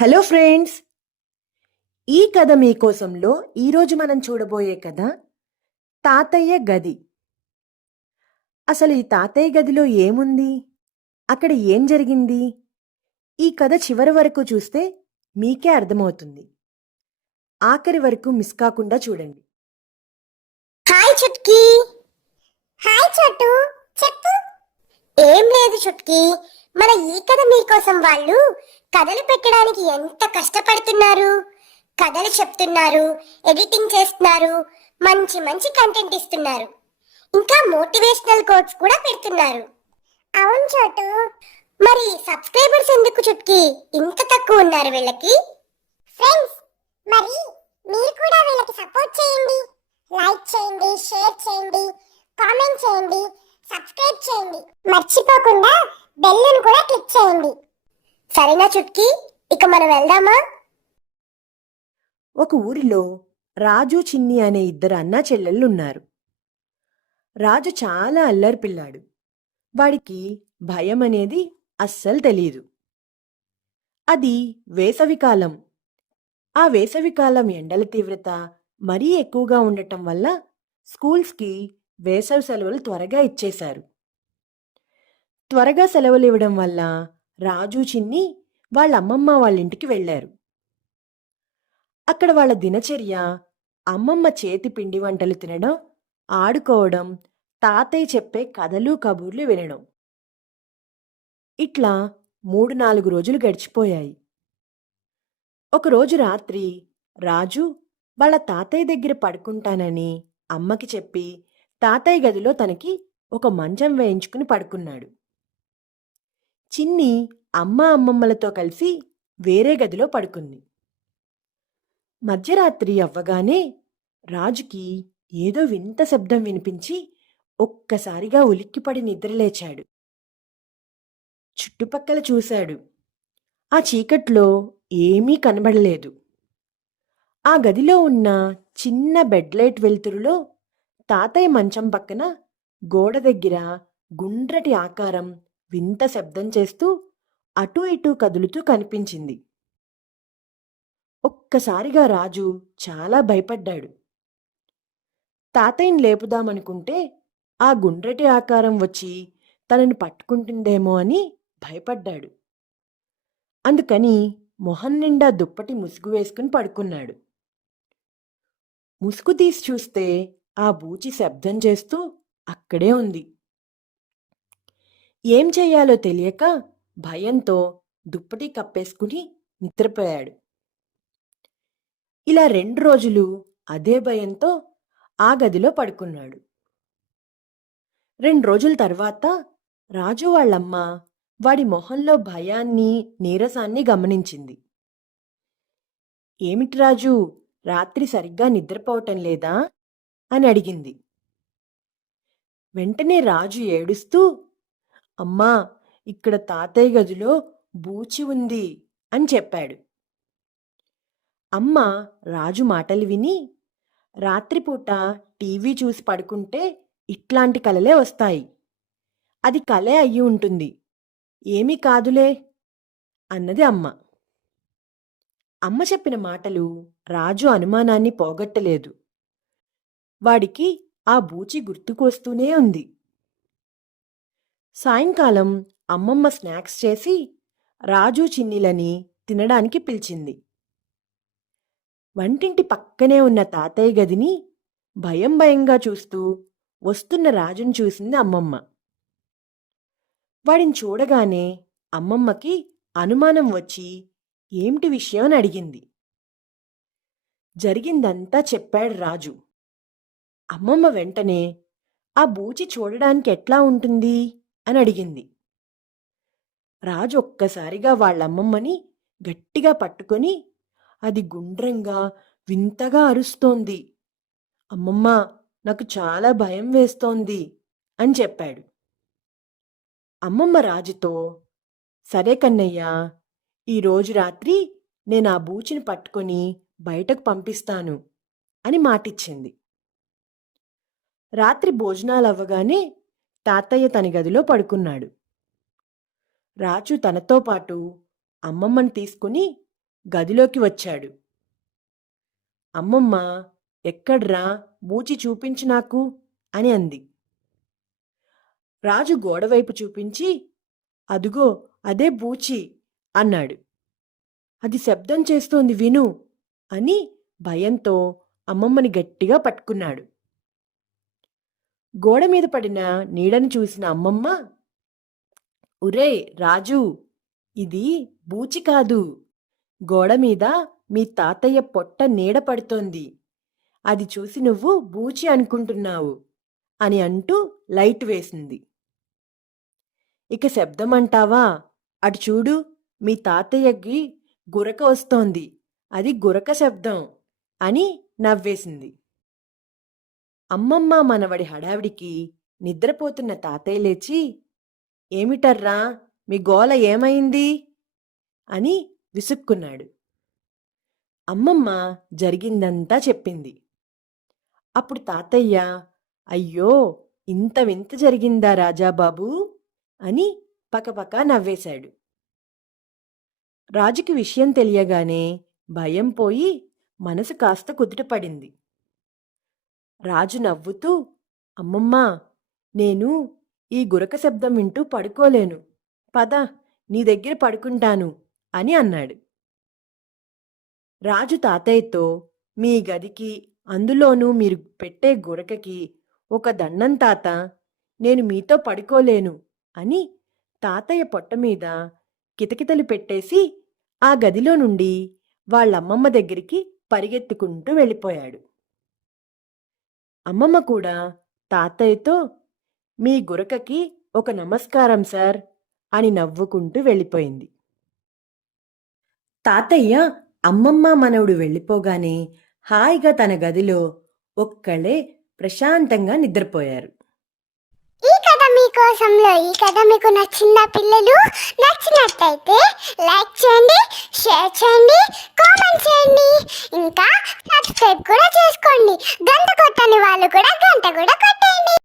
Hello friends! ఈ కథ మీకోసంలో ఈరోజు మనం చూడబోయే కథ తాతయ్య గది. అసలు ఈ తాతయ్య గదిలో ఏముంది? అక్కడ ఏం జరిగింది? ఈ కథ చివరి వరకు చూస్తే మీకే అర్థమవుతుంది. ఆఖరి వరకు మిస్ కాకుండా చూడండి. హాయ్ చుట్కీ. హాయ్ చోటు, చెప్పు. ఏం లేదు చుట్కీ, మన ఈ కథ మీకోసం వాళ్ళు కథలు పెట్టడానికి ఎంత కష్టపడుతున్నారు. కథలు చెప్తున్నారు, ఎడిటింగ్ చేస్తున్నారు, మంచి మంచి కంటెంట్ ఇస్తున్నారు, ఇంకా మోటివేషనల్ కోట్స్ కూడా పెడుతున్నారు. అవును చోటు, మరి సబ్స్క్రైబర్స్ ఎందుకు చుట్కీ ఇంత తక్కువ ఉన్నారు వీళ్ళకి? ఫ్రెండ్స్, మరి మీరు కూడా వీళ్ళకి సపోర్ట్ చేయండి. లైక్ చేయండి, షేర్ చేయండి, కామెంట్ చేయండి, సబ్స్క్రైబ్ చేయండి, మర్చిపోకుండా బెల్లును కూడా క్లిక్ చేయండి. సరేనా చుట్కీ, ఇక మనం వెళ్దామా? ఒక ఊరిలో రాజు, చిన్ని అనే ఇద్దరు అన్నా చెల్లెళ్ళున్నారు. రాజు చాలా అల్లరి పిల్లాడు. వాడికి భయం అనేది అస్సలు తెలీదు. అది వేసవికాలం. ఆ వేసవికాలం ఎండల తీవ్రత మరీ ఎక్కువగా ఉండటం వల్ల స్కూల్స్కి వేసవి సెలవులు త్వరగా ఇచ్చేశారు. త్వరగా సెలవులు ఇవ్వడం వల్ల రాజు, చిన్ని వాళ్ళ అమ్మమ్మ వాళ్ళ ఇంటికి వెళ్ళారు. అక్కడ వాళ్ళ దినచర్య అమ్మమ్మ చేతి పిండి వంటలు తినడం, ఆడుకోవడం, తాతయ్య చెప్పే కథలు కబుర్లు వినడం. ఇట్లా 3-4 రోజులు గడిచిపోయాయి. ఒకరోజు రాత్రి రాజు వాళ్ళ తాతయ్య దగ్గర పడుకుంటానని అమ్మకి చెప్పి తాతయ్య గదిలో తనకి ఒక మంచం వేయించుకుని పడుకున్నాడు. చిన్ని అమ్మమ్మలతో కలిసి వేరే గదిలో పడుకుంది. మధ్యరాత్రి అవ్వగానే రాజుకి ఏదో వింత శబ్దం వినిపించి ఒక్కసారిగా ఉలిక్కిపడి నిద్రలేచాడు. చుట్టుపక్కల చూశాడు. ఆ చీకట్లో ఏమీ కనబడలేదు. ఆ గదిలో ఉన్న చిన్న బెడ్లైట్ వెలుతురులో తాతయ్య మంచం పక్కన గోడ దగ్గర గుండ్రటి ఆకారం వింత శబ్దం చేస్తూ అటూ ఇటూ కదులుతూ కనిపించింది. ఒక్కసారిగా రాజు చాలా భయపడ్డాడు. తాతయ్యని లేపుదామనుకుంటే ఆ గుండ్రటి ఆకారం వచ్చి తనని పట్టుకుంటుందేమో అని భయపడ్డాడు. అందుకని మొహం నిండా దుప్పటి ముసుగు వేసుకుని పడుకున్నాడు. ముసుగు తీసి చూస్తే ఆ బూచి శబ్దం చేస్తూ అక్కడే ఉంది. ఏం చెయ్యాలో తెలియక భయంతో దుప్పటి కప్పేసుకుని నిద్రపోయాడు. ఇలా 2 రోజులు అదే భయంతో ఆ గదిలో పడుకున్నాడు. 2 రోజుల తర్వాత రాజు వాళ్ళమ్మ వాడి మొహంలో భయాన్ని, నీరసాన్ని గమనించింది. ఏమిటి రాజు, రాత్రి సరిగ్గా నిద్రపోవటం లేదా అని అడిగింది. వెంటనే రాజు ఏడుస్తూ, అమ్మా, ఇక్కడ తాతయ్య గదిలో బూచి ఉంది అని చెప్పాడు. అమ్మ రాజు మాటలు విని, రాత్రిపూట టీవీ చూసి పడుకుంటే ఇట్లాంటి కలలే వస్తాయి. అది కలే అయ్యి ఉంటుంది. ఏమీ కాదులే అన్నది అమ్మ. అమ్మ చెప్పిన మాటలు రాజు అనుమానాన్ని పోగొట్టలేదు. వాడికి ఆ బూచి గుర్తుకొస్తూనే ఉంది. సాయంకాలం అమ్మమ్మ స్నాక్స్ చేసి రాజు, చిన్నిలని తినడానికి పిలిచింది. వంటింటి పక్కనే ఉన్న తాతయ్య గదిని భయం భయంగా చూస్తూ వస్తున్న రాజును చూసింది అమ్మమ్మ. వాడిని చూడగానే అమ్మమ్మకి అనుమానం వచ్చి ఏమిటి విషయం అని అడిగింది. జరిగిందంతా చెప్పాడు రాజు. అమ్మమ్మ వెంటనే ఆ బూచి చూడడానికి ఎట్లా ఉంటుంది అని అడిగింది. రాజు ఒక్కసారిగా వాళ్ళమ్మమ్మని గట్టిగా పట్టుకొని అది గుండ్రంగా వింతగా అరుస్తోంది. అమ్మమ్మ, నాకు చాలా భయం వేస్తోంది అని చెప్పాడు. అమ్మమ్మ రాజుతో, సరే కన్నయ్య, ఈరోజు రాత్రి నేను ఆ బూచిని పట్టుకొని బయటకు పంపిస్తాను అని మాటిచ్చింది. రాత్రి భోజనాలవ్వగానే తాతయ్య తన గదిలో పడుకున్నాడు. రాజు తనతో పాటు అమ్మమ్మని తీసుకుని గదిలోకి వచ్చాడు. అమ్మమ్మ, ఎక్కడ్రా, బూచి చూపించు నాకు అని అంది. రాజు గోడవైపు చూపించి, అదుగో అదే బూచి అన్నాడు. అది శబ్దం చేస్తోంది, విను అని భయంతో అమ్మమ్మని గట్టిగా పట్టుకున్నాడు. గోడ మీద పడిన నీడని చూసిన అమ్మమ్మ, ఒరేయ్ రాజు, ఇది బూచి కాదు, గోడ మీద మీ తాతయ్య పొట్ట నీడ పడుతోంది, అది చూసి నువ్వు బూచి అనుకుంటున్నావు అని అంటూ లైట్ వేసింది. ఇక శబ్దం అంటావా, అటు చూడు, మీ తాతయ్యకి గురక వస్తోంది, అది గురక శబ్దం అని నవ్వేసింది. అమ్మమ్మ మనవడి హడావిడికి నిద్రపోతున్న తాతయ్య లేచి, ఏమిటర్రా, మీ గోల ఏమైంది అని విసుక్కున్నాడు. అమ్మమ్మ జరిగిందంతా చెప్పింది. అప్పుడు తాతయ్య, అయ్యో, ఇంత వింత జరిగిందా రాజాబాబు అని పకపక నవ్వేశాడు. రాజుకి విషయం తెలియగానే భయం పోయి మనసు కాస్త కుదుటపడింది. రాజు నవ్వుతూ, అమ్మమ్మా, నేను ఈ గురక శబ్దం వింటూ పడుకోలేను, పద, నీ దగ్గర పడుకుంటాను అని అన్నాడు. రాజు తాతయ్యతో, మీ గదికి, అందులోనూ మీరు పెట్టే గురకకి ఒక దండం తాత, నేను మీతో పడుకోలేను అని తాతయ్య పొట్ట మీద కితకితలు పెట్టేసి ఆ గదిలో నుండి వాళ్ళమ్మమ్మ దగ్గరికి పరిగెత్తుకుంటూ వెళ్ళిపోయాడు. అమ్మమ్మ కూడా తాతయ్యతో, మీ గురకకి ఒక నమస్కారం సార్ అని నవ్వుకుంటూ వెళ్ళిపోయింది. తాతయ్య అమ్మమ్మ మనవడు వెళ్ళిపోగానే హాయిగా తన గదిలో ఒక్కళ్ళే ప్రశాంతంగా నిద్రపోయారు. ఈ కథ మీకోసంలో ఈ కథ మీకు నచ్చిందా పిల్లలు? నచ్చినట్లయితే లైక్ చేయండి, షేర్ చేయండి, కామెంట్ చేయండి, ఇంకా సబ్స్క్రైబ్ కూడా చేసుకోండి. గంట కొట్టని వాళ్ళు కూడా గంట కూడా కొట్టండి.